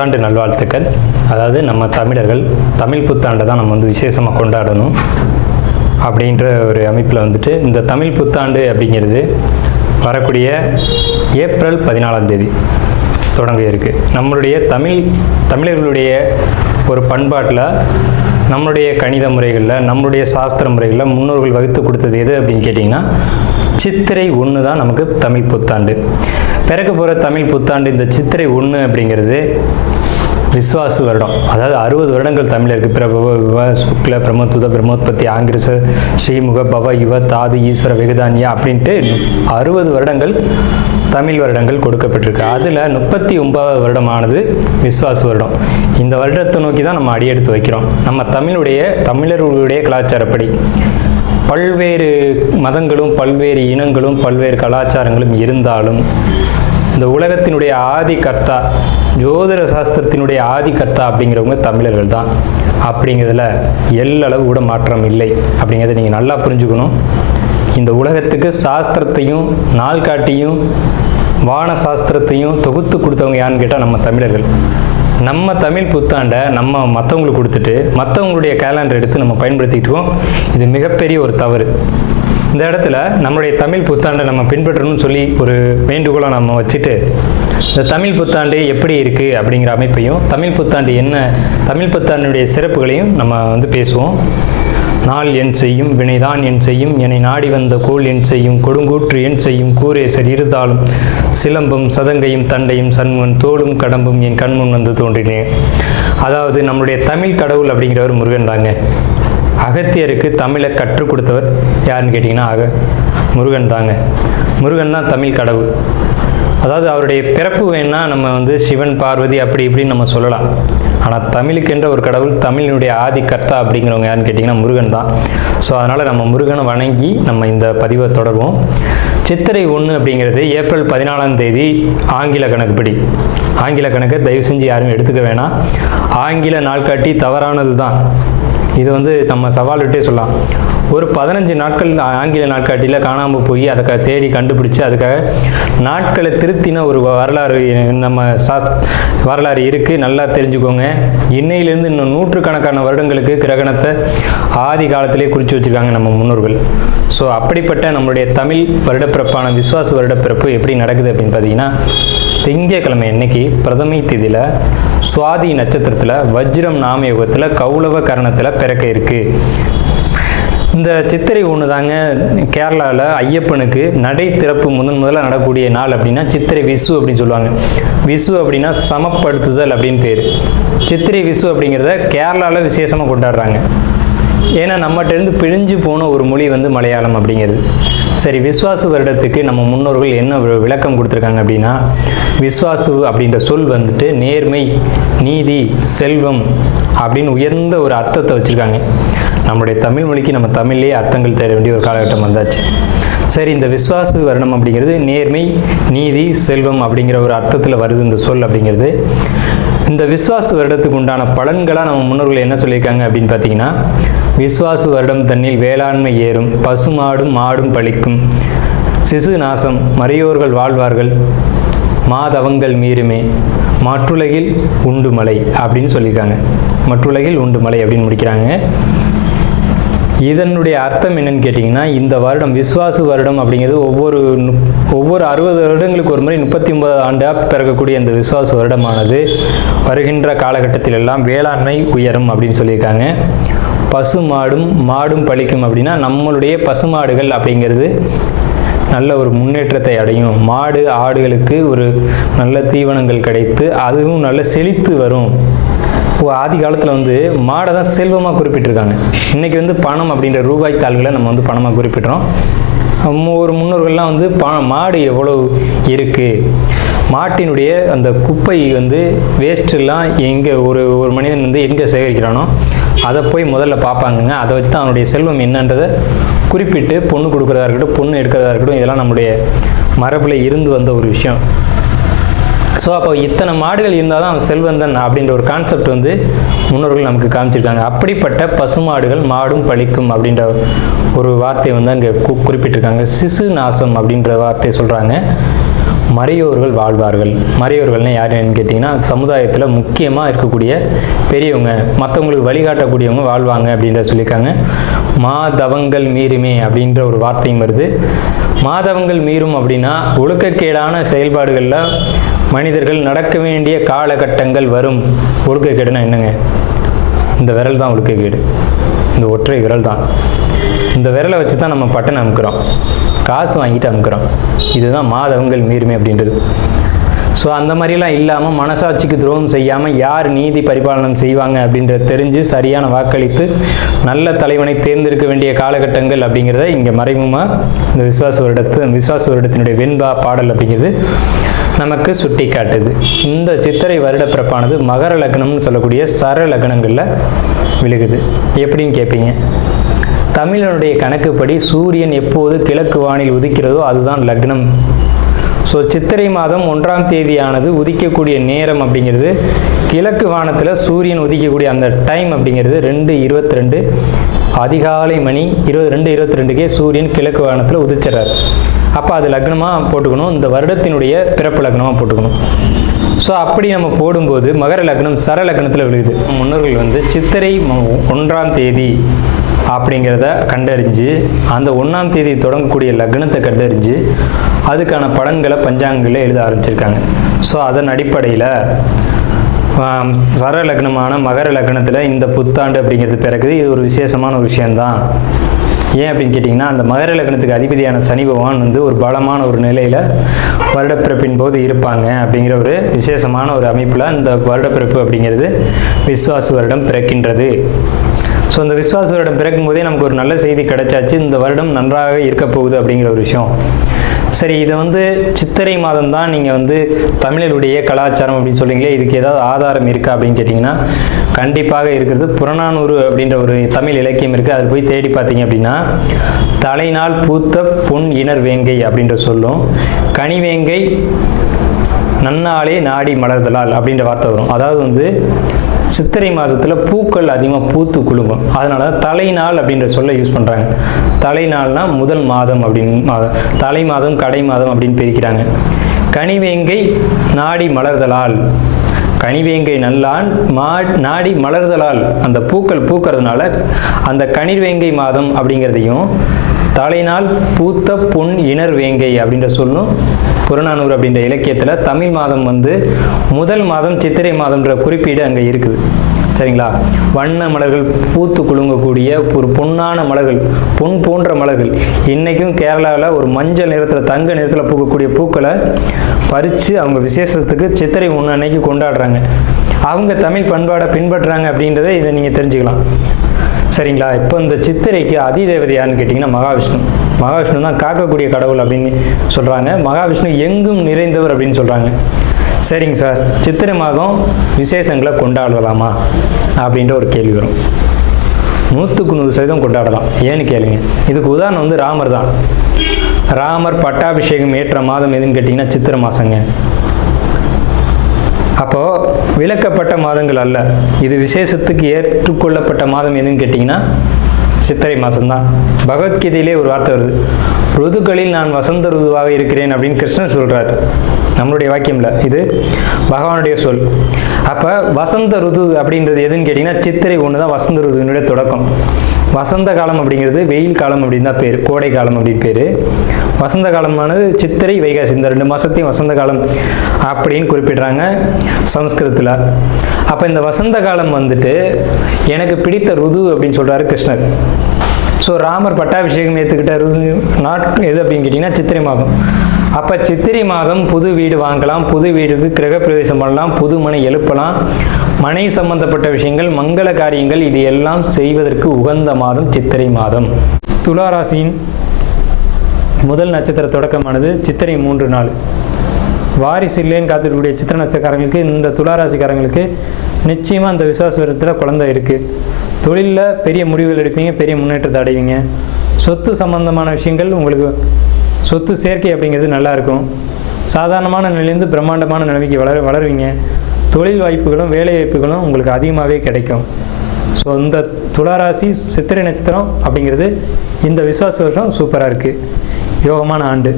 புத்தாண்டு நல்வாழ்த்துக்கள். அதாவது நம்ம தமிழர்கள் தமிழ் புத்தாண்டை தான் நம்ம வந்து விசேஷமாக கொண்டாடணும் அப்படின்ற ஒரு அமைப்பில் வந்துட்டு இந்த தமிழ் புத்தாண்டு அப்படிங்கிறது வரக்கூடிய ஏப்ரல் 14 தொடங்க இருக்குது. நம்மளுடைய தமிழர்களுடைய ஒரு பண்பாட்டில், நம்மளுடைய கணித முறைகளில், நம்மளுடைய சாஸ்திர முறைகளில் முன்னோர்கள் வகுத்து கொடுத்தது எது அப்படின்னு கேட்டிங்கன்னா சித்திரை 1 தான் நமக்கு தமிழ் புத்தாண்டு. பிறக்க போகிற தமிழ் புத்தாண்டு இந்த சித்திரை 1 அப்படிங்கிறது விஸ்வாசு வருடம். அதாவது 60 வருடங்கள் தமிழருக்கு பிரபவ விவ சுக்ல பிரமோத்துத பிரம்மோத்பத்தி ஆங்கிரச ஸ்ரீமுக பவ யுவ தாது ஈஸ்வர வெகுதானியா அப்படின்ட்டு 60 வருடங்கள் தமிழ் வருடங்கள் கொடுக்கப்பட்டிருக்கு. அதில் 39வது வருடமானது விஸ்வாசு வருடம். இந்த வருடத்தை நோக்கி தான் நம்ம அடியெடுத்து வைக்கிறோம். நம்ம தமிழர்களுடைய கலாச்சாரப்படி பல்வேறு மதங்களும் பல்வேறு இனங்களும் பல்வேறு கலாச்சாரங்களும் இருந்தாலும் இந்த உலகத்தினுடைய ஆதி கர்த்தா, ஜோதிட சாஸ்திரத்தினுடைய ஆதி கர்த்தா அப்படிங்கிறவங்க தமிழர்கள் தான். அப்படிங்கிறதுல எல்லளவு கூட மாற்றம் இல்லை அப்படிங்கிறத நீங்கள் நல்லா புரிஞ்சுக்கணும். இந்த உலகத்துக்கு சாஸ்திரத்தையும் நாள்காட்டியும் வான சாஸ்திரத்தையும் தொகுத்து கொடுத்தவங்க யாருன்னு கேட்டால் நம்ம தமிழர்கள். நம்ம தமிழ் புத்தாண்டை நம்ம மற்றவங்களுக்கு கொடுத்துட்டு மற்றவங்களுடைய கேலண்டர் எடுத்து நம்ம பயன்படுத்திக்கிட்டோம். இது மிகப்பெரிய ஒரு தவறு. இந்த இடத்துல நம்மளுடைய தமிழ் புத்தாண்டை நம்ம பின்பற்றணும்னு சொல்லி ஒரு வேண்டுகோளை நம்ம வச்சுட்டு இந்த தமிழ் புத்தாண்டு எப்படி இருக்குது அப்படிங்கிற அமைப்பையும் தமிழ் புத்தாண்டு என்ன, தமிழ் புத்தாண்டுடைய சிறப்புகளையும் நம்ம வந்து பேசுவோம். நாள் என் செய்யும் வினைதான் என் செய்யும் என்னை நாடி வந்த கோள் என் செய்யும் கொடுங்கூற்று என் செய்யும் கூரேசர் இருந்தாலும் சிலம்பும் சதங்கையும் தண்டையும் சண்முன் தோளும் கடம்பும் என் கண்முன் வந்து தோன்றினேன். அதாவது நம்மளுடைய தமிழ் கடவுள் அப்படிங்கிறவர் முருகன் தாங்க. அகத்தியருக்கு தமிழை கற்றுக் கொடுத்தவர் யாருன்னு கேட்டிங்கன்னா முருகன் தாங்க. முருகன் தான் தமிழ் கடவுள். அதாவது அவருடைய பிறப்பு வேணால் நம்ம வந்து சிவன் பார்வதி அப்படி இப்படின்னு நம்ம சொல்லலாம். ஆனால் தமிழுக்கென்ற ஒரு கடவுள், தமிழினுடைய ஆதி கர்த்தா அப்படிங்கிறவங்க யாருன்னு கேட்டிங்கன்னா முருகன் தான். ஸோ அதனால் நம்ம முருகனை வணங்கி நம்ம இந்த பதிவை தொடர்வோம். சித்திரை 1 அப்படிங்கிறது ஏப்ரல் 14 ஆங்கில கணக்குப்படி. ஆங்கில கணக்கை தயவு செஞ்சு யாரும் எடுத்துக்க வேணாம். ஆங்கில நாள்காட்டி தவறானது தான். இது வந்து நம்ம சவால் விட்டே சொல்லலாம். ஒரு 15 நாட்கள் ஆங்கில நாட்காட்டியில் காணாமல் போய் அதை தேடி கண்டுபிடிச்சி அதுக்காக நாட்களை திருத்தின ஒரு வரலாறு நம்ம வரலாறு இருக்குது. நல்லா தெரிஞ்சுக்கோங்க. இன்னையிலேருந்து இன்னும் நூற்றுக்கணக்கான வருடங்களுக்கு கிரகணத்தை ஆதி காலத்திலே குறித்து வச்சுருக்காங்க நம்ம முன்னோர்கள். ஸோ அப்படிப்பட்ட நம்மளுடைய தமிழ் வருடப்பிறப்பான விஸ்வாச வருடப்பிறப்பு எப்படி நடக்குது அப்படின்னு பார்த்தீங்கன்னா, திங்கட்கிழமை அன்னைக்கு பிரதமை திதியில் சுவாதி நட்சத்திரத்தில் வஜ்ரம் நாமயோகத்தில் கௌளவ கரணத்தில் பிறக்க இருக்குது. இந்த சித்திரை 1 தாங்க கேரளாவில் ஐயப்பனுக்கு நடை திறப்பு முதல்ல நடக்கக்கூடிய நாள் அப்படின்னா சித்திரை விசு அப்படின்னு சொல்லுவாங்க. விசு அப்படின்னா சமப்படுத்துதல் அப்படின்னு பேர். சித்திரை விசு அப்படிங்கிறத கேரளாவில் விசேஷமாக கொண்டாடுறாங்க. ஏன்னா நம்மகிட்டேருந்து பிழிஞ்சு போன ஒரு மொழி வந்து மலையாளம் அப்படிங்கிறது. சரி, விஸ்வாசு வருடத்துக்கு நம்ம முன்னோர்கள் என்ன விளக்கம் கொடுத்துருக்காங்க அப்படின்னா, விஸ்வாசு அப்படின்ற சொல் வந்துட்டு நேர்மை, நீதி, செல்வம் அப்படின்னு உயர்ந்த ஒரு அர்த்தத்தை வச்சுருக்காங்க. நம்முடைய தமிழ் மொழிக்கு நம்ம தமிழ்லேயே அர்த்தங்கள் தேட வேண்டிய ஒரு காலகட்டம் வந்தாச்சு. சரி, இந்த விஸ்வாசு வருடம் அப்படிங்கிறது நேர்மை, நீதி, செல்வம் அப்படிங்கிற ஒரு அர்த்தத்தில் வருது இந்த சொல் அப்படிங்கிறது. இந்த விஸ்வாசு வருடத்துக்கு உண்டான பலன்களாக நம்ம முன்னோர்கள் என்ன சொல்லியிருக்காங்க அப்படின்னு பார்த்தீங்கன்னா, விஸ்வாசு வருடம் தன்னில் வேளாண்மை ஏறும், பசுமாடும் மாடும் பழிக்கும், சிசு நாசம், மறையோர்கள் வாழ்வார்கள், மாதவங்கள் மீறுமே, மற்றுலகில் உண்டு மலை அப்படின்னு சொல்லியிருக்காங்க. மற்றுலகில் உண்டு மலை அப்படின்னு முடிக்கிறாங்க. இதனுடைய அர்த்தம் என்னன்னு கேட்டிங்கன்னா, இந்த வருடம் விஸ்வாசு வருடம் அப்படிங்கிறது ஒவ்வொரு 60 வருடங்களுக்கு ஒரு முறை 39 ஆண்டாக பிறக்கக்கூடிய இந்த விஸ்வாசு வருடமானது வருகின்ற காலகட்டத்தில் எல்லாம் வேளாண்மை உயரும் அப்படின்னு சொல்லியிருக்காங்க. மாடும் பழிக்கும் அப்படின்னா நம்மளுடைய பசுமாடுகள் அப்படிங்கிறது நல்ல ஒரு முன்னேற்றத்தை அடையும். மாடு ஆடுகளுக்கு ஒரு நல்ல தீவனங்கள் கிடைத்து அதுவும் நல்ல செழித்து வரும். ஆதி காலத்தில் வந்து மாடை தான் செல்வமாக குறிப்பிட்டிருக்காங்க. இன்றைக்கி வந்து பணம் அப்படின்ற ரூபாய் தாள்களை நம்ம வந்து பணமாக குறிப்பிட்றோம். ஒரு முன்னோர்கள்லாம் வந்து மாடு எவ்வளோ இருக்குது, மாட்டினுடைய அந்த குப்பை வந்து வேஸ்ட்டெல்லாம் எங்கே ஒரு மனிதன் வந்து எங்கே சேகரிக்கிறானோ அதை போய் முதல்ல பார்ப்பாங்கங்க. அதை வச்சு தான் அவனுடைய செல்வம் என்னன்றதை குறிப்பிட்டு பொண்ணு கொடுக்குறதா இருக்கட்டும், பொண்ணு எடுக்கிறதா இருக்கட்டும், இதெல்லாம் நம்முடைய மரபில் இருந்து வந்த ஒரு விஷயம். ஸோ அப்போ இத்தனை மாடுகள் இருந்தால் தான் அவன் செல்வந்தன் அப்படின்ற ஒரு கான்செப்ட் வந்து முன்னோர்கள் நமக்கு காமிச்சிருக்காங்க. அப்படிப்பட்ட பசுமாடுகள் மாடும் பழிக்கும் அப்படின்ற ஒரு வார்த்தையை வந்து அங்கே குறிப்பிட்டிருக்காங்க. சிசு நாசம் அப்படின்ற வார்த்தையை சொல்கிறாங்க. மறையோர்கள் வாழ்வார்கள். மறையோர்கள்னால் யாருன்னு கேட்டிங்கன்னா சமுதாயத்தில் முக்கியமாக இருக்கக்கூடிய பெரியவங்க, மற்றவங்களுக்கு வழிகாட்டக்கூடியவங்க வாழ்வாங்க அப்படின்ற சொல்லியிருக்காங்க. மாதவங்கள் மீறுமே அப்படின்ற ஒரு வார்த்தையும் வருது. மாதவங்கள் மீறும் அப்படின்னா ஒழுக்கக்கேடான செயல்பாடுகளில் மனிதர்கள் நடக்க வேண்டிய காலகட்டங்கள் வரும். ஒழுக்கக்கேடுனா என்னங்க? இந்த விரல் தான் ஒழுக்கக்கேடு, இந்த ஒற்றை விரல் தான். இந்த விரலை வச்சு தான் நம்ம பட்டனை அமுக்கிறோம், காசு வாங்கிட்டு அமுக்கிறோம். இதுதான் மாதவங்கள் மீறுமே அப்படின்றது. ஸோ அந்த மாதிரிலாம் இல்லாமல் மனசாட்சிக்கு துரோகம் செய்யாமல் யார் நீதி பரிபாலனம் செய்வாங்க அப்படின்றத தெரிஞ்சு சரியான வாக்களித்து நல்ல தலைவனை தேர்ந்தெடுக்க வேண்டிய காலகட்டங்கள் அப்படிங்கிறத இங்கே மறைமுகமாக இந்த விசுவாச வருடத்தினுடைய வெண்பா பாடல் அப்படிங்கிறது நமக்கு சுட்டி காட்டுது. இந்த சித்திரை வருட பிறப்பானது மகர லக்னம்னு சொல்லக்கூடிய சர லக்னங்களில் விழுகுது. எப்படின்னு கேட்பீங்க? தமிழனுடைய கணக்குப்படி சூரியன் எப்போது கிழக்கு வானில் உதிக்கிறதோ அதுதான் லக்னம். ஸோ சித்திரை மாதம் 1ஆம் தேதியானது உதிக்கக்கூடிய நேரம் அப்படிங்கிறது கிழக்கு வானத்தில் சூரியன் உதிக்கக்கூடிய அந்த டைம் அப்படிங்கிறது 2:22 அதிகாலை மணி 2:22க்கே சூரியன் கிழக்கு வானத்தில் உதிச்சிடறாரு. அப்போ அது லக்னமாக போட்டுக்கணும், இந்த வருடத்தினுடைய பிறப்பு லக்னமாக போட்டுக்கணும். ஸோ அப்படி நம்ம போடும்போது மகர லக்னம் சர லக்னத்தில் விழுகுது. முன்னோர்கள் சித்திரை 1ஆம் தேதி அப்படிங்கிறத கண்டறிஞ்சு அந்த 1ஆம் தேதி தொடங்கக்கூடிய லக்னத்தை கண்டறிஞ்சு அதுக்கான பலன்களை பஞ்சாங்கங்களில் எழுத ஆரம்பிச்சிருக்காங்க. ஸோ அதன் அடிப்படையில் சர லக்னமான மகர லக்னத்தில் இந்த புத்தாண்டு அப்படிங்கிறது பிறகுது. இது ஒரு விசேஷமான ஒரு விஷயந்தான். ஏன் அப்படின்னு கேட்டிங்கன்னா, அந்த மகர லக்னத்துக்கு அதிபதியான சனி பகவான் ஒரு பலமான ஒரு நிலையில் வருடப்பிறப்பின் போது இருப்பாங்க அப்படிங்கிற ஒரு விசேஷமான ஒரு அமைப்பில் இந்த வருடப்பிறப்பு அப்படிங்கிறது விஸ்வாச வருடம் பிறக்கின்றது. ஸோ இந்த விஸ்வாச வருடம் பிறக்கும் போதே நமக்கு ஒரு நல்ல செய்தி கிடைச்சாச்சு, இந்த வருடம் நன்றாக இருக்க போகுது அப்படிங்கிற ஒரு விஷயம். சரி, இதை சித்திரை மாதம் தான் நீங்கள் தமிழருடைய கலாச்சாரம் அப்படின்னு சொல்றீங்களே, இதுக்கு ஏதாவது ஆதாரம் இருக்கா அப்படின்னு கேட்டிங்கன்னா கண்டிப்பாக இருக்கிறது. புறநானூறு அப்படின்ற ஒரு தமிழ் இலக்கியம் இருக்குது. அதில் போய் தேடி பார்த்தீங்க அப்படின்னா தலைநாள் பூத்த பொன் இணர் வேங்கை அப்படின்ற சொல்லும், கனிவேங்கை நன்னாளே நாடி மலர்தலால் அப்படின்ற வார்த்தை வரும். அதாவது சித்திரை மாதத்தில் பூக்கள் அதிகமாக பூத்து குலுங்கும். அதனால தலைநாள் அப்படின்ற சொல்ல யூஸ் பண்ணுறாங்க. தலைநாள்னா முதல் மாதம் அப்படின்னு, தலை மாதம் கடை மாதம் அப்படின்னு பிரிக்கிறாங்க. கனிவேங்கை நாடி மலர்தலால், கனிவேங்கை நல்லான் நாடி மலர்தலால், அந்த பூக்கள் பூக்கிறதுனால அந்த கனிவேங்கை மாதம் அப்படிங்கிறதையும் தலைநாள் பூத்த பொன் இணர் வேங்கை அப்படின்ற சொல்லும் புறநானூறு அப்படின்ற இலக்கியத்தில் தமிழ் மாதம் முதல் மாதம் சித்திரை மாதம்ன்ற குறிப்பீடு அங்கே இருக்குது. சரிங்களா? வண்ண மலர்கள் பூத்து குலுங்கக்கூடிய ஒரு பொன்னான மலர்கள், பொன் போன்ற மலர்கள். இன்றைக்கும் கேரளாவில் ஒரு மஞ்சள் நிறத்தில் தங்க நிறத்தில் பூக்கக்கூடிய பூக்களை பறித்து அவங்க விசேஷத்துக்கு சித்திரை 1 அன்னைக்கு கொண்டாடுறாங்க. அவங்க தமிழ் பண்பாடை பின்பற்றுறாங்க அப்படின்றத இதை நீங்கள் தெரிஞ்சுக்கலாம். சரிங்களா? இப்போ இந்த சித்திரைக்கு அதிதேவதை யாருன்னு கேட்டிங்கன்னா மகாவிஷ்ணு. மகாவிஷ்ணு தான் காக்கக்கூடிய கடவுள் அப்படின்னு சொல்கிறாங்க. மகாவிஷ்ணு எங்கும் நிறைந்தவர் அப்படின்னு சொல்கிறாங்க. சரிங்க சார், சித்திரை மாதம் விசேஷங்களை கொண்டாடலாமா அப்படின்ற ஒரு கேள்வி வரும். 100% கொண்டாடலாம். ஏன்னு கேளுங்க. இதுக்கு உதாரணம் ராமர் தான். ராமர் பட்டாபிஷேகம் ஏற்ற மாதம் எதுன்னு கேட்டிங்கன்னா சித்திரை மாதங்க. அப்போது விலக்கப்பட்ட மாதங்கள் அல்ல, இது விசேஷத்துக்கு ஏற்றுக்கொள்ளப்பட்ட மாதம் எதுன்னு கேட்டிங்கன்னா சித்திரை மாதம்தான். பகவத்கீதையிலே ஒரு வார்த்தை வருது, ருதுக்களில் நான் வசந்த ருதுவாக இருக்கிறேன் அப்படின்னு கிருஷ்ணன் சொல்கிறார். நம்மளுடைய வாக்கியம்ல, இது பகவானுடைய சொல். அப்போ வசந்த ருது அப்படின்றது எதுன்னு கேட்டிங்கன்னா சித்திரை 1 தான் வசந்த ருதுனுடைய தொடக்கம். வசந்த காலம் அப்படிங்கிறது வெயில் காலம் அப்படின்னு தான் பேர், கோடை காலம் அப்படின்னு பேர். வசந்த காலமானது சித்திரை வைகாசி, இந்த 2 மாதத்தையும் வசந்த காலம் அப்படின்னு குறிப்பிடுறாங்க சமஸ்கிருதத்தில். அப்போ இந்த வசந்த காலம் எனக்கு பிடித்த ருது அப்படின்னு சொல்கிறாரு கிருஷ்ணர். ஸோ ராமர் பட்டாபிஷேகம் ஏற்றுக்கிட்ட நாட்கள் எது அப்படின்னு கேட்டிங்கன்னா சித்திரை மாதம். அப்போ சித்திரை மாதம் புது வீடு வாங்கலாம், புது வீடுக்கு கிரகப்பிரவேசம் பண்ணலாம், புது மனை எழுப்பலாம், மனை சம்பந்தப்பட்ட விஷயங்கள், மங்கள காரியங்கள், இது எல்லாம் செய்வதற்கு உகந்த மாதம் சித்திரை மாதம். துளாராசியின் முதல் நட்சத்திர தொடக்கமானது சித்திரை 3 நாள். வாரிசு இல்லைன்னு காத்திருக்கக்கூடிய சித்திரை நட்சத்திரக்காரங்களுக்கு, இந்த துளாராசிக்காரங்களுக்கு நிச்சயமாக அந்த விசுவாச வருடத்தில் குழந்தை இருக்குது. தொழிலில் பெரிய முடிவுகள் எடுப்பீங்க, பெரிய முன்னேற்றத்தை அடைவீங்க. சொத்து சம்பந்தமான விஷயங்கள், உங்களுக்கு சொத்து சேர்க்கை அப்படிங்கிறது நல்லா இருக்கும். சாதாரணமான நிலையிலேருந்து பிரம்மாண்டமான நிலைமைக்கு வளருவீங்க. தொழில் வாய்ப்புகளும் வேலை வாய்ப்புகளும் உங்களுக்கு அதிகமாகவே கிடைக்கும். ஸோ இந்த துளாராசி சித்திரை நட்சத்திரம் அப்படிங்கிறது இந்த விசுவாச வருஷம் சூப்பராக இருக்குது, யோகமான ஆண்டு.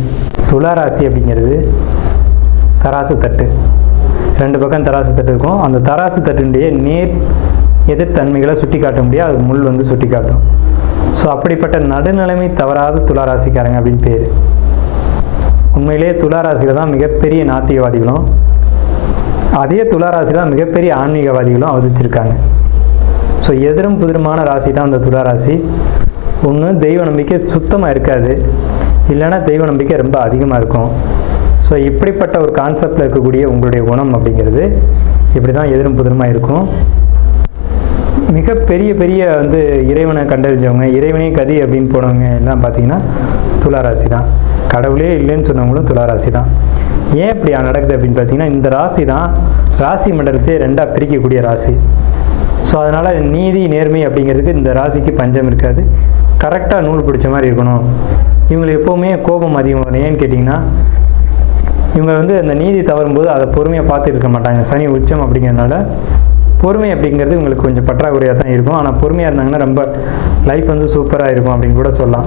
துளாராசி அப்படிங்கிறது தராசு தட்டு, 2 பக்கம் தராசு தட்டு இருக்கும். அந்த தராசு தட்டுடைய நேர் எதிர்த்தன்மைகளை சுட்டி காட்ட முடியாது, அது முள் வந்து சுட்டி காட்டும். ஸோ அப்படிப்பட்ட நடுநிலைமை தவறாத துளாராசிக்காரங்க அப்படின்னு பேர். உண்மையிலேயே துளாராசியில் தான் மிகப்பெரிய நாத்திகவாதிகளும் அதே துளாராசியில் தான் மிகப்பெரிய ஆன்மீகவாதிகளும் அவதரிச்சிருக்காங்க. ஸோ எதிரும் புதிருமான ராசி தான் அந்த துளாராசி. ஒன்று தெய்வ நம்பிக்கை சுத்தமாக இருக்காது, இல்லைன்னா தெய்வ நம்பிக்கை ரொம்ப அதிகமாக இருக்கும். ஸோ இப்படிப்பட்ட ஒரு கான்செப்டில் இருக்கக்கூடிய உங்களுடைய குணம் அப்படிங்கிறது இப்படி தான் எதிரும் புதிருமாக இருக்கும். மிகப்பெரிய பெரிய வந்து இறைவனை கண்டறிஞ்சவங்க, இறைவனே கதி அப்படின்னு போனவங்க எல்லாம் பார்த்தீங்கன்னா துளாராசி தான். கடவுளே இல்லைன்னு சொன்னவங்களும் துளாராசி தான். ஏன் இப்படி நடக்குது அப்படின்னு பார்த்தீங்கன்னா, இந்த ராசி தான் ராசி மண்டலத்தை 2ஆக பிரிக்கக்கூடிய ராசி. ஸோ அதனால் நீதி நேர்மை அப்படிங்கிறதுக்கு இந்த ராசிக்கு பஞ்சம் இருக்காது. கரெக்டாக நூல் பிடிச்ச மாதிரி இருக்கணும். இவங்களுக்கு எப்போவுமே கோபம் அதிகம் வரும். ஏன்னு கேட்டிங்கன்னா, இவங்க வந்து அந்த நீதி தவறும்போது அதை பொறுமையாக பார்த்து இருக்க மாட்டாங்க. சனி உச்சம் அப்படிங்கிறதுனால பொறுமை அப்படிங்கிறது இவங்களுக்கு கொஞ்சம் பற்றாக்குறையாக தான் இருக்கும். ஆனால் பொறுமையாக இருந்தாங்கன்னா ரொம்ப லைஃப் வந்து சூப்பராக இருக்கும் அப்படின்னு கூட சொல்லலாம்.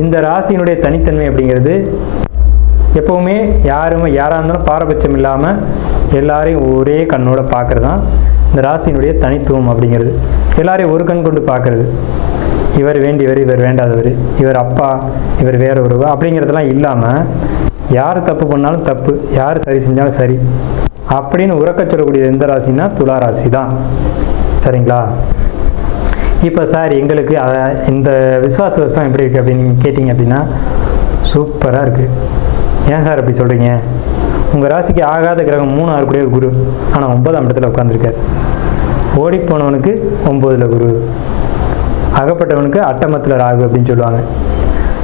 இந்த ராசியினுடைய தனித்தன்மை அப்படிங்கிறது எப்போவுமே யாராக இருந்தாலும் பாரபட்சம் இல்லாமல் எல்லாரையும் ஒரே கண்ணோட பார்க்குறது தான் இந்த ராசியினுடைய தனித்துவம் அப்படிங்கிறது. எல்லாரையும் ஒரு கண் கொண்டு பார்க்குறது. இவர் வேண்டியவர், இவர் வேண்டாதவர், இவர் அப்பா, இவர் வேற ஒருவா அப்படிங்கிறதெல்லாம் இல்லாமல் யார் தப்பு பண்ணாலும் தப்பு, யார் சரி செஞ்சாலும் சரி அப்படின்னு உறக்க சொல்லக்கூடிய எந்த ராசின்னா துளாராசி தான். சரிங்களா? இப்போ சார் எங்களுக்கு இந்த விசுவாச வருஷம் எப்படி இருக்குது அப்படின்னு நீங்கள் கேட்டிங்க அப்படின்னா சூப்பராக இருக்குது. ஏன் சார் அப்படி சொல்கிறீங்க? உங்கள் ராசிக்கு ஆகாத கிரகம் 3 ஆகக்கூடிய குரு, ஆனால் 9ஆம் இடத்துல உட்காந்துருக்கார். ஓடிப்போனவனுக்கு 9ல் குரு, அகப்பட்டவனுக்கு அட்டமத்தில் ராகு அப்படின்னு சொல்லுவாங்க.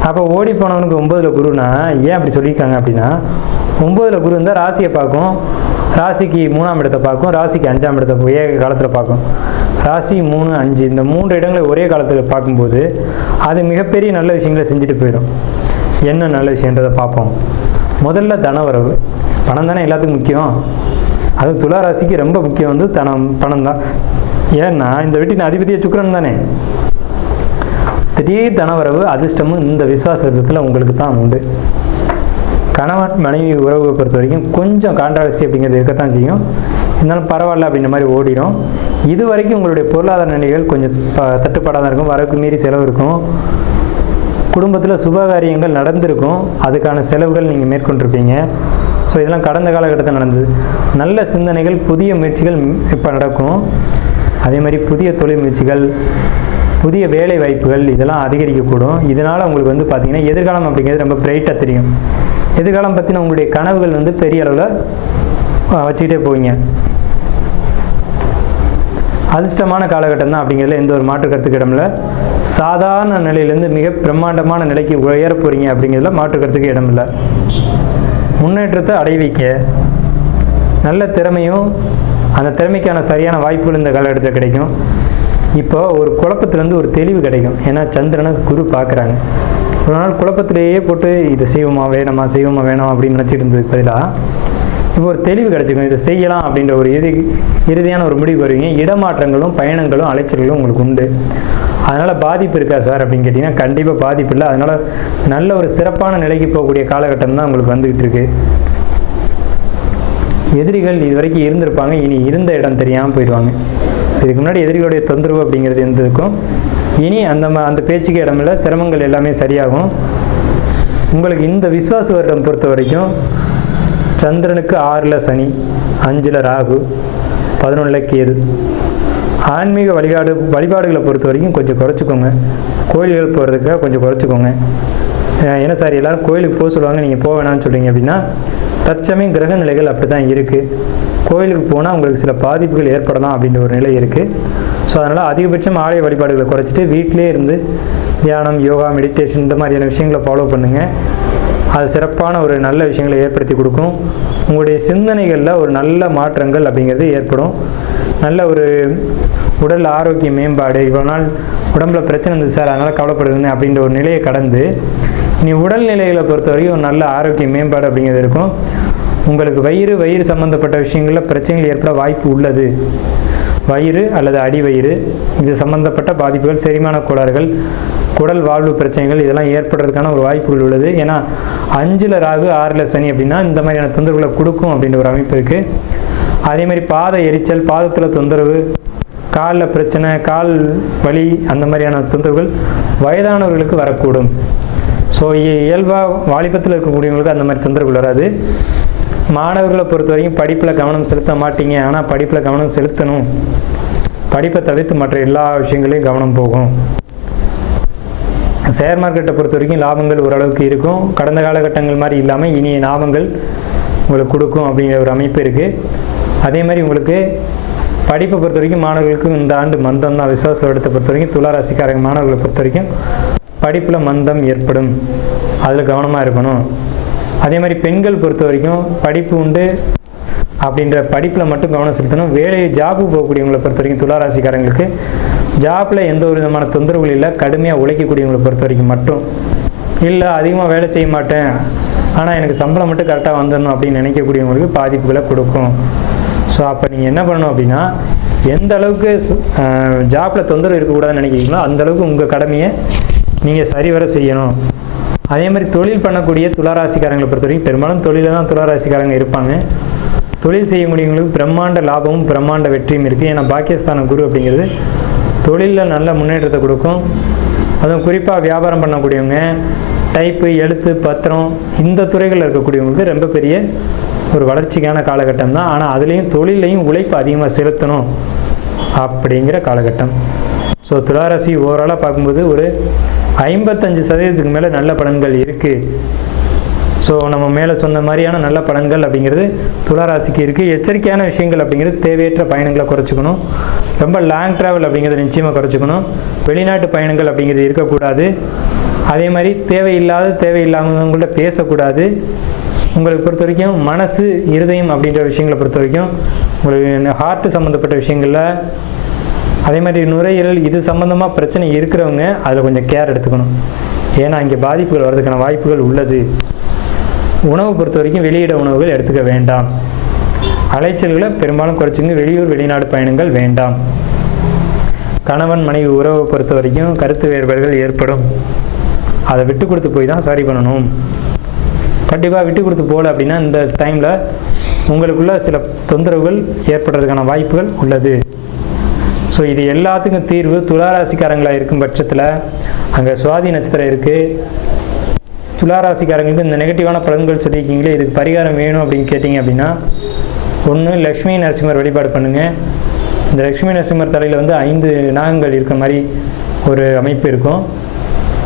அப்போ ஓடிப்போனவனுக்கு 9ல் குருனா ஏன் அப்படி சொல்லியிருக்காங்க அப்படின்னா, 9ல் குரு இருந்தால் ராசியை பார்க்கும், ராசிக்கு 3ஆம் இடத்தை பார்க்கும், ராசிக்கு 5ஆம் இடத்தை ஏக காலத்தில் பார்க்கும். ராசி 3, 5 இந்த 3 இடங்களை ஒரே காலத்தில் பார்க்கும்போது அது மிகப்பெரிய நல்ல விஷயங்களை செஞ்சுட்டு போயிடும். என்ன நல்ல விஷயன்றதை பார்ப்போம். முதல்ல தனவரவு, பணம் தானே எல்லாத்துக்கும் முக்கியம். அது துளாராசிக்கு ரொம்ப முக்கியம் வந்து பணம் தான். ஏன்னா இந்த வீட்டின் அதிபதிய சுக்கிரன் தானே. திடீர் தனவரவு அதிர்ஷ்டமும் இந்த விசுவாச வருஷத்தில் உங்களுக்கு தான் உண்டு. கணவன் மனைவி உறவை பொறுத்த வரைக்கும் கொஞ்சம் கான்ட்ராவர்சி அப்படிங்கிறது இருக்கத்தான் செய்யும். இருந்தாலும் பரவாயில்ல அப்படின்ற மாதிரி ஓடிடும். இது வரைக்கும் உங்களுடைய பொருளாதார நிலைகள் கொஞ்சம் தட்டுப்பாடாக தான் இருக்கும். வரவுக்கு மீறி செலவு இருக்கும். குடும்பத்தில் சுபகாரியங்கள் நடந்திருக்கும், அதுக்கான செலவுகள் நீங்கள் மேற்கொண்டிருப்பீங்க. ஸோ இதெல்லாம் கடந்த காலகட்டத்தில் நடந்தது. நல்ல சிந்தனைகள், புதிய முயற்சிகள் இப்போ நடக்கும். அதே மாதிரி புதிய தொழில் முயற்சிகள், புதிய வேலை வாய்ப்புகள் இதெல்லாம் அதிகரிக்கக்கூடும். இதனால் உங்களுக்கு வந்து பார்த்திங்கன்னா எதிர்காலம் அப்படிங்கிறது ரொம்ப பிரைட்டாக தெரியும். எதிர்காலம் பற்றின உங்களுடைய கனவுகள் வந்து பெரிய அளவில் வச்சுக்கிட்டே போவீங்க. அதிர்ஷ்டமான காலகட்டம் தான் அப்படிங்கிறதுல எந்த ஒரு மாற்று கருத்துக்கு இடமில்ல. சாதாரண நிலையிலேருந்து மிக பிரம்மாண்டமான நிலைக்கு உயர போகிறீங்க அப்படிங்கிறதுல மாற்று கருத்துக்கு இடமில்லை. முன்னேற்றத்தை அடைவிக்க நல்ல திறமையும் அந்த திறமைக்கான சரியான வாய்ப்புகள் இந்த காலகட்டத்தில் கிடைக்கும். இப்போ ஒரு குழப்பத்திலேருந்து ஒரு தெளிவு கிடைக்கும். ஏன்னா சந்திரனை குரு பார்க்குறாங்க. ஒரு நாள் குழப்பத்திலேயே போட்டு இதை செய்வோமா வேணாம் அப்படின்னு நினச்சிட்டு இருந்ததுக்கு பதிலாக இப்போ ஒரு தெளிவு கிடைச்சிக்கும். இதை செய்யலாம் அப்படின்ற ஒரு இறுதியான ஒரு முடிவு வருவீங்க. இடமாற்றங்களும் பயணங்களும் அலைச்சல்களும் உங்களுக்கு உண்டு. அதனால் பாதிப்பு இருக்கா சார் அப்படின்னு கேட்டிங்கன்னா கண்டிப்பாக பாதிப்பு இல்லை. அதனால் நல்ல ஒரு சிறப்பான நிலைக்கு போகக்கூடிய காலகட்டம் தான் உங்களுக்கு வந்துக்கிட்டு இருக்கு. எதிரிகள் இது வரைக்கும் இருந்திருப்பாங்க, இனி இருந்த இடம் தெரியாமல் போயிடுவாங்க. இதுக்கு முன்னாடி எதிரிகளுடைய தொந்தரவு அப்படிங்கிறது இருந்திருக்கும். இனி அந்த பேச்சுக்கு இடமில்லை. சிரமங்கள் எல்லாமே சரியாகும். உங்களுக்கு இந்த விசுவாச வருடம் பொறுத்த வரைக்கும் சந்திரனுக்கு 6ல் சனி, 5ல் ராகு, 11ல் கேது. ஆன்மீக வழிபாடுகளை பொறுத்த வரைக்கும் கொஞ்சம் குறைச்சிக்கோங்க. கோயில்கள் போகிறதுக்காக கொஞ்சம் குறைச்சிக்கோங்க. ஏன்னா சார் எல்லோரும் கோயிலுக்கு போக சொல்லுவாங்க, நீங்கள் போக வேணாம்னு சொல்கிறீங்க அப்படின்னா தற்சமயம் கிரக நிலைகள் அப்படி தான் இருக்குது. கோயிலுக்கு போனால் உங்களுக்கு சில பாதிப்புகள் ஏற்படலாம் அப்படின்ற ஒரு நிலை இருக்குது. ஸோ அதனால் அதிகபட்சம் ஆலய வழிபாடுகளை குறைச்சிட்டு வீட்டிலே இருந்து தியானம், யோகா, மெடிடேஷன் இந்த மாதிரியான விஷயங்களை ஃபாலோ பண்ணுங்கள். அது சிறப்பான ஒரு நல்ல விஷயங்களை ஏற்படுத்தி கொடுக்கும். உங்களுடைய சிந்தனைகளில் ஒரு நல்ல மாற்றங்கள் அப்படிங்கிறது ஏற்படும். நல்ல ஒரு உடல் ஆரோக்கிய மேம்பாடு. இவ்வளோ நாள் உடம்புல பிரச்சனை இருந்தது சார், அதனால் கவலைப்படுதுன்னு அப்படின்ற ஒரு நிலையை கடந்து இனி உடல்நிலைகளை பொறுத்த வரைக்கும் ஒரு நல்ல ஆரோக்கிய மேம்பாடு அப்படிங்கிறது இருக்கும். உங்களுக்கு வயிறு சம்மந்தப்பட்ட விஷயங்களில் பிரச்சனைகள் ஏற்பட வாய்ப்பு உள்ளது. வயிறு அல்லது அடிவயிறு இது சம்பந்தப்பட்ட பாதிப்புகள், செரிமான கோளாறுகள், குடல் வாழ்வு பிரச்சனைகள் இதெல்லாம் ஏற்படுறதுக்கான ஒரு வாய்ப்புகள் உள்ளது. ஏன்னா 5ல் ராகு 6ல் சனி அப்படின்னா இந்த மாதிரியான தொந்தரவுகளை கொடுக்கும் அப்படின்ற ஒரு அமைப்பு இருக்குது. அதே மாதிரி பாத எரிச்சல், பாதத்தில் தொந்தரவு, காலில் பிரச்சனை, கால் வலி, அந்த மாதிரியான தொந்தரவுகள் வயதானவர்களுக்கு வரக்கூடும். ஸோ இயல்பாக வாலிபத்தில் இருக்கக்கூடியவங்களுக்கு அந்த மாதிரி தொந்தரவுகள் வராது. மாணவர்களை பொறுத்த வரைக்கும் படிப்பில் கவனம் செலுத்த மாட்டீங்க, ஆனால் படிப்பில் கவனம் செலுத்தணும். படிப்பை தவிர்த்து மற்ற எல்லா விஷயங்களையும் கவனம் போகும். ஷேர் மார்க்கெட்டை பொறுத்த வரைக்கும் லாபங்கள் ஓரளவுக்கு இருக்கும். கடந்த காலகட்டங்கள் மாதிரி இல்லாமல் இனிய லாபங்கள் உங்களுக்கு கொடுக்கும் அப்படிங்கிற ஒரு அமைப்பு இருக்குது. அதே மாதிரி உங்களுக்கு படிப்பை பொறுத்த வரைக்கும் மாணவர்களுக்கு இந்த ஆண்டு மந்தம் தான். விசுவாச வருடத்தை பொறுத்த வரைக்கும் துளாராசிக்காரங்க மாணவர்களை பொறுத்த வரைக்கும் படிப்பில் மந்தம் ஏற்படும், அதில் கவனமாக இருக்கணும். அதே மாதிரி பெண்கள் பொறுத்த வரைக்கும் படிப்பு உண்டு அப்படின்ற படிப்பில் மட்டும் கவனம் செலுத்தணும். ஜாபு போகக்கூடியவங்களை பொறுத்த வரைக்கும் துளாராசிக்காரங்களுக்கு ஜாப்பில் எந்த ஒரு விதமான தொந்தரவுகள் இல்லை. கடுமையாக உழைக்கக்கூடியவங்களை பொறுத்த வரைக்கும் மட்டும் இல்லை, அதிகமாக வேலை செய்ய மாட்டேன் ஆனால் எனக்கு சம்பளம் மட்டும் கரெக்டாக வந்துடணும் அப்படின்னு நினைக்கக்கூடியவங்களுக்கு பாதிப்புகளை கொடுக்கும். ஸோ அப்போ நீங்கள் என்ன பண்ணணும் அப்படின்னா, எந்த அளவுக்கு ஜாப்பில் தொந்தரவு இருக்கக்கூடாதுன்னு நினைக்கிறீங்களோ அந்தளவுக்கு உங்கள் கடமையை நீங்கள் சரிவர செய்யணும். அதே மாதிரி தொழில் பண்ணக்கூடிய துளாராசிக்காரங்களை பொறுத்த வரைக்கும் பெரும்பாலும் தொழிலில் தான் துளாராசிக்காரங்க இருப்பாங்க. தொழில் செய்யக்கூடியவங்களுக்கு பிரம்மாண்ட லாபமும் பிரம்மாண்ட வெற்றியும் இருக்குது. ஏன்னா பாக்கியஸ்தான குரு அப்படிங்கிறது தொழிலில் நல்ல முன்னேற்றத்தை கொடுக்கும். அதுவும் குறிப்பாக வியாபாரம் பண்ணக்கூடியவங்க, டைப்பு, எழுத்து, பத்திரம், இந்த துறைகளில் இருக்கக்கூடியவங்களுக்கு ரொம்ப பெரிய ஒரு வளர்ச்சிக்கான காலகட்டம் தான். ஆனால் அதுலேயும் தொழிலையும் உழைப்பு அதிகமாக செலுத்தணும் அப்படிங்கிற காலகட்டம். ஸோ துளாராசி ஓவராலாக பார்க்கும்போது ஒரு 55% மேலே நல்ல பலன்கள் இருக்குது. ஸோ நம்ம மேலே சொன்ன மாதிரியான நல்ல பலன்கள் அப்படிங்கிறது துளாராசிக்கு இருக்குது. எச்சரிக்கையான விஷயங்கள் அப்படிங்கிறது தேவையற்ற பயணங்களை குறைச்சிக்கணும். ரொம்ப லாங் ட்ராவல் அப்படிங்கிறத நிச்சயமாக குறைச்சிக்கணும். வெளிநாட்டு பயணங்கள் அப்படிங்கிறது இருக்கக்கூடாது. அதே மாதிரி தேவையில்லாதவங்கள்ட்ட பேசக்கூடாது. உங்களுக்கு பொறுத்த வரைக்கும் மனசு, இருதயம் அப்படின்ற விஷயங்களை பொறுத்த வரைக்கும் உங்களுக்கு ஹார்ட்டு சம்மந்தப்பட்ட விஷயங்களில், அதே மாதிரி நுரையீரல் இது சம்மந்தமாக பிரச்சனை இருக்கிறவங்க அதில் கொஞ்சம் கேர் எடுத்துக்கணும். ஏன்னா இங்கே பாதிப்புகள் வர்றதுக்கான வாய்ப்புகள் உள்ளது. உணவு பொறுத்த வரைக்கும் வெளியிட உணவுகள் எடுத்துக்க வேண்டாம். அலைச்சல்களை பெரும்பாலும் குறைச்சிங்க. வெளியூர் வெளிநாடு பயணங்கள் வேண்டாம். கணவன் மனைவி உறவை பொறுத்த வரைக்கும் கருத்து வேறுபாடுகள் ஏற்படும். அதை விட்டு கொடுத்து போய் தான் சரி பண்ணணும். கண்டிப்பாக விட்டு கொடுத்து போகல அப்படின்னா இந்த டைமில் உங்களுக்குள்ள சில தொந்தரவுகள் ஏற்படுறதுக்கான வாய்ப்புகள் உள்ளது. ஸோ இது எல்லாத்துக்கும் தீர்வு துளாராசிக்காரங்களாக இருக்கும் பட்சத்தில் அங்கே சுவாதி நட்சத்திரம் இருக்குது. துளாராசிக்காரங்களுக்கு இந்த நெகட்டிவான பலன்கள் சொல்லியிருக்கீங்களே, இதுக்கு பரிகாரம் வேணும் அப்படின்னு கேட்டிங்க அப்படின்னா, ஒன்று லக்ஷ்மி நரசிம்மர் வழிபாடு பண்ணுங்கள். இந்த லக்ஷ்மி நரசிம்மர் தலையில் 5 நாகங்கள் இருக்க மாதிரி ஒரு அமைப்பு இருக்கும்.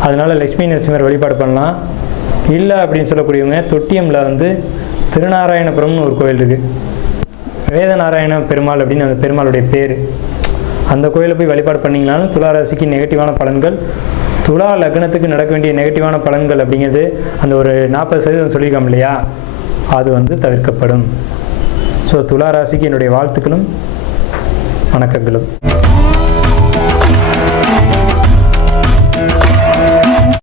அதனால் லக்ஷ்மி நரசிம்மர் வழிபாடு பண்ணலாம். இல்லை அப்படின்னு சொல்லக்கூடியவங்க தொட்டியமில் திருநாராயணபுரம்னு ஒரு கோயில் இருக்குது. வேதநாராயண பெருமாள் அப்படின்னு அந்த பெருமாளுடைய பேர். அந்த கோயிலை போய் வழிபாடு பண்ணிங்கனாலும் துளாராசிக்கு நெகட்டிவான பலன்கள், துலா லக்னத்துக்கு நடக்க வேண்டிய நெகட்டிவான பலன்கள் அப்படிங்கிறது அந்த ஒரு 40% சொல்லியிருக்கோம் இல்லையா, அது தவிர்க்கப்படும். ஸோ துளாராசிக்கு என்னுடைய வாழ்த்துக்களும் வணக்கங்களும்.